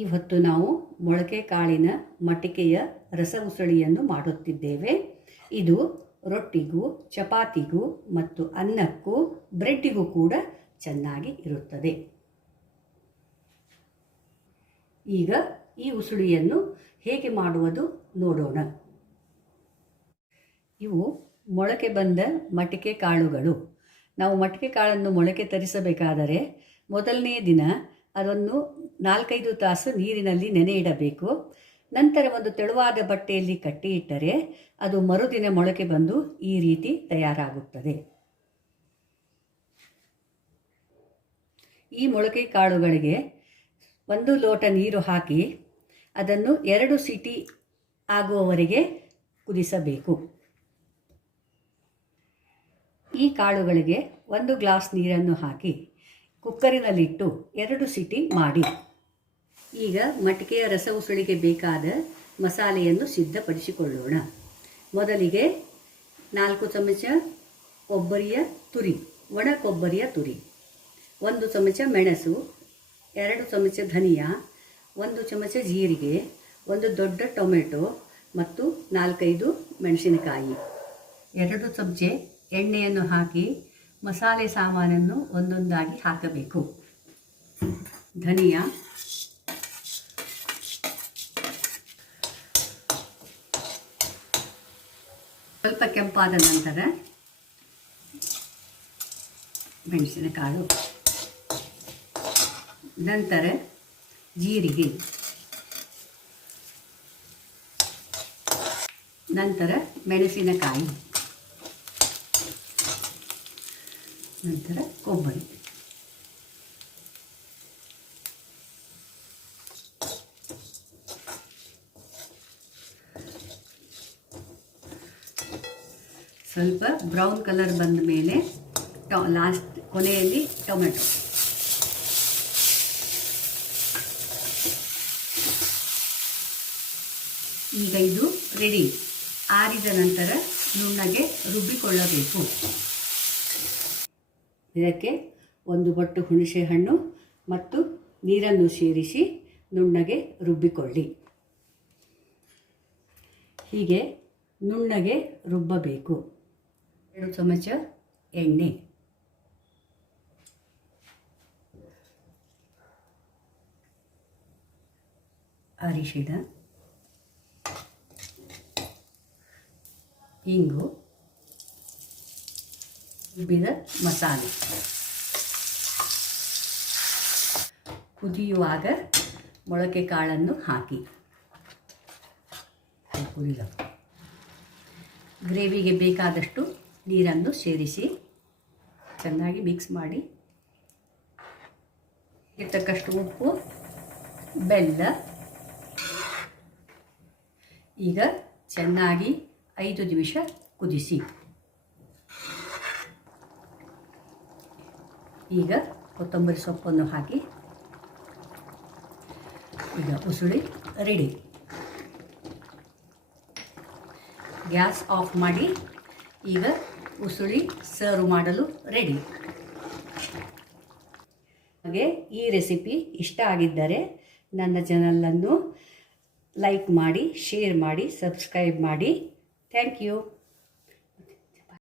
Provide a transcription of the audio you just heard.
ಇವತ್ತು ನಾವು ಮೊಳಕೆ ಕಾಳಿನ ಮಟಿಕೆಯ ರಸ ಉಸಳಿಯನ್ನು ಮಾಡುತ್ತಿದ್ದೇವೆ. ಇದು ರೊಟ್ಟಿಗೂ, ಚಪಾತಿಗೂ ಮತ್ತು ಅನ್ನಕ್ಕೂ, ಬ್ರೆಡ್ಡಿಗೂ ಕೂಡ ಚೆನ್ನಾಗಿ ಇರುತ್ತದೆ. ಈಗ ಈ ಉಸುಳಿಯನ್ನು ಹೇಗೆ ಮಾಡುವುದು ನೋಡೋಣ. ಇವು ಮೊಳಕೆ ಬಂದ ಮಟಿಕೆ ಕಾಳುಗಳು. ನಾವು ಮಟಿಕೆ ಕಾಳನ್ನು ಮೊಳಕೆ ತರಿಸಬೇಕಾದರೆ ಮೊದಲನೇ ದಿನ ಅದನ್ನು 4-5 ತಾಸು ನೀರಿನಲ್ಲಿ ನೆನೆ ಇಡಬೇಕು. ನಂತರ ಒಂದು ತೆಳುವಾದ ಬಟ್ಟೆಯಲ್ಲಿ ಕಟ್ಟಿ ಇಟ್ಟರೆ ಅದು ಮರುದಿನ ಮೊಳಕೆ ಬಂದು ಈ ರೀತಿ ತಯಾರಾಗುತ್ತದೆ. ಈ ಮೊಳಕೆ ಕಾಳುಗಳಿಗೆ 1 ಲೋಟ ನೀರು ಹಾಕಿ ಅದನ್ನು 2 ಸೀಟಿ ಆಗುವವರೆಗೆ ಕುದಿಸಬೇಕು. ಈ ಕಾಳುಗಳಿಗೆ 1 ಗ್ಲಾಸ್ ನೀರನ್ನು ಹಾಕಿ ಕುಕ್ಕರಿನಲ್ಲಿಟ್ಟು 2 ಸೀಟಿ ಮಾಡಿ. ಈಗ ಮಟಿಕೆಯ ರಸ ಉಸುಳಿಗೆ ಬೇಕಾದ ಮಸಾಲೆಯನ್ನು ಸಿದ್ಧಪಡಿಸಿಕೊಳ್ಳೋಣ. ಮೊದಲಿಗೆ 4 ಚಮಚ ಕೊಬ್ಬರಿಯ ತುರಿ, ಒಣ ಕೊಬ್ಬರಿಯ ತುರಿ, 1 ಚಮಚ ಮೆಣಸು, 2 ಚಮಚ ಧನಿಯಾ, 1 ಚಮಚ ಜೀರಿಗೆ, 1 ದೊಡ್ಡ ಟೊಮೆಟೊ ಮತ್ತು 4-5 ಮೆಣಸಿನಕಾಯಿ. 2 ಚಮಚೆ ಎಣ್ಣೆಯನ್ನು ಹಾಕಿ ಮಸಾಲೆ ಸಾಮಾನನ್ನು ಒಂದೊಂದಾಗಿ ಹಾಕಬೇಕು. ಧನಿಯಾ, ಸ್ವಲ್ಪ ಕೆಂಪಾದ ನಂತರ ಮೆಣಸಿನಕಾಳು, ನಂತರ ಜೀರಿಗೆ, ನಂತರ ಮೆಣಸಿನಕಾಯಿ, ನಂತರ ಕೊಬ್ಬರಿ. ಸ್ವಲ್ಪ ಬ್ರೌನ್ ಕಲರ್ ಬಂದ ಮೇಲೆ ಕೊನೆಯಲ್ಲಿ ಟೊಮೆಟೊ. ಈಗ ಇದು ರೆಡಿ. ಆರಿದ ನಂತರ ನುಣ್ಣಗೆ ರುಬ್ಬಿಕೊಳ್ಳಬೇಕು. ಇದಕ್ಕೆ 1 ಬೊಟ್ಟು ಹುಣಸೆ ಹಣ್ಣು ಮತ್ತು ನೀರನ್ನು ಸೇರಿಸಿ ನುಣ್ಣಗೆ ರುಬ್ಬಿಕೊಳ್ಳಿ. ಹೀಗೆ ನುಣ್ಣಗೆ ರುಬ್ಬಬೇಕು. 2 ಚಮಚ ಎಣ್ಣೆ, ಅರಿಶಿಣ, ಇಂಗು, ರುಬ್ಬಿದ ಮಸಾಲೆ. ಕುದಿಯುವಾಗ ಮೊಳಕೆ ಕಾಳನ್ನು ಹಾಕಿ ಗ್ರೇವಿಗೆ ಬೇಕಾದಷ್ಟು ನೀರನ್ನು ಸೇರಿಸಿ ಚೆನ್ನಾಗಿ ಮಿಕ್ಸ್ ಮಾಡಿ. ತಕ್ಕಷ್ಟು ಉಪ್ಪು, ಬೆಲ್ಲ. ಈಗ ಚೆನ್ನಾಗಿ 5 ನಿಮಿಷ ಕುದಿಸಿ. ಈಗ ಕೊತ್ತಂಬರಿ ಸೊಪ್ಪನ್ನು ಹಾಕಿ. ಈಗ ಉಸುಳಿ ರೆಡಿ. ಗ್ಯಾಸ್ ಆಫ್ ಮಾಡಿ. ಈಗ ಉಸುಳಿ ಸರ್ವ್ ಮಾಡಲು ರೆಡಿ. ಹಾಗೆ ಈ ರೆಸಿಪಿ ಇಷ್ಟ ಆಗಿದ್ದರೆ ನನ್ನ ಚಾನಲನ್ನು ಲೈಕ್ ಮಾಡಿ, ಶೇರ್ ಮಾಡಿ, ಸಬ್ಸ್ಕ್ರೈಬ್ ಮಾಡಿ. Thank you.